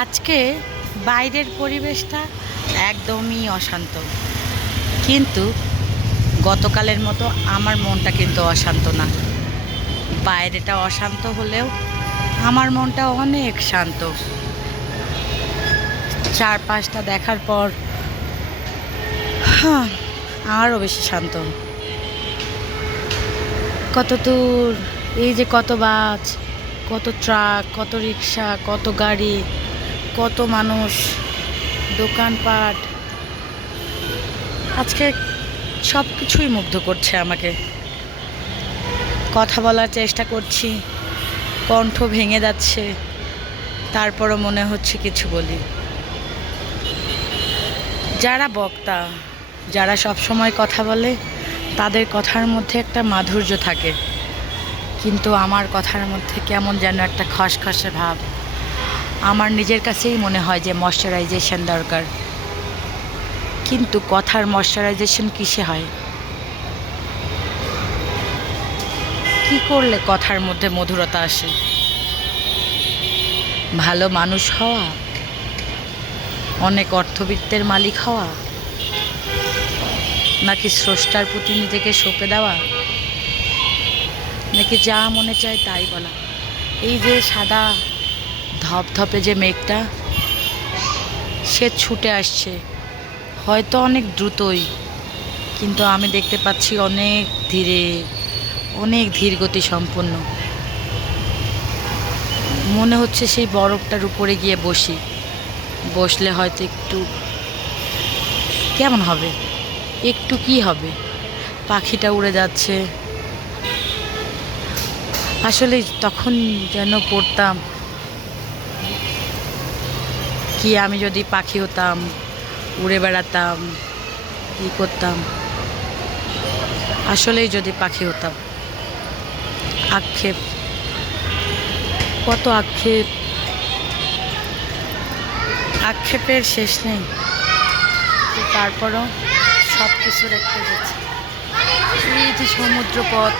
আজকে বাইরের পরিবেশটা একদমই অশান্ত, কিন্তু গতকালের মতো আমার মনটা কিন্তু অশান্ত না। বাইরেটা অশান্ত হলেও আমার মনটা অনেক শান্ত। চারপাশটা দেখার পর আরও বেশি শান্ত। কত দূর, এই যে কত বাস, কত ট্রাক, কত রিক্সা, কত গাড়ি, কত মানুষ, দোকানপাট, আজকে সব কিছুই মুগ্ধ করছে আমাকে। কথা বলার চেষ্টা করছি, কণ্ঠ ভেঙে যাচ্ছে, তারপরও মনে হচ্ছে কিছু বলি। যারা বক্তা, যারা সব সময় কথা বলে, তাদের কথার মধ্যে একটা মাধুর্য থাকে, কিন্তু আমার কথার মধ্যে কেমন যেন একটা খসখসে ভাব। আমার নিজের কাছেই মনে হয় যে ময়শ্চারাইজেশন দরকার, কিন্তু কথার ময়শ্চারাইজেশন কিসে হয়? কি করলে কথার মধ্যে মধুরতা আসে? ভালো মানুষ হওয়া, অনেক অর্থবিত্তের মালিক হওয়া, নাকি স্রষ্টার প্রতি নিজেকে সঁপে দেওয়া, নাকি যা মনে চায় তাই বলা? এই যে সাদা ধপধপে যে মেঘটা, সে ছুটে আসছে হয়তো অনেক দ্রুতই, কিন্তু আমি দেখতে পাচ্ছি অনেক ধীরে, অনেক ধীর গতি সম্পন্ন। মনে হচ্ছে সেই বরফটার উপরে গিয়ে বসি, বসলে হয়তো একটু কেমন হবে, একটু কি হবে। পাখিটা উড়ে যাচ্ছে, আসলে তখন যেন পড়তাম কি আমি যদি পাখি হতাম, উড়ে বেড়াতাম, কী করতাম। আসলেই যদি পাখি হতাম। আক্ষেপ, কত আক্ষেপ, আক্ষেপের শেষ নেই। তারপরও সব কিছু রেখে গেছে। এই যে সমুদ্র পথ,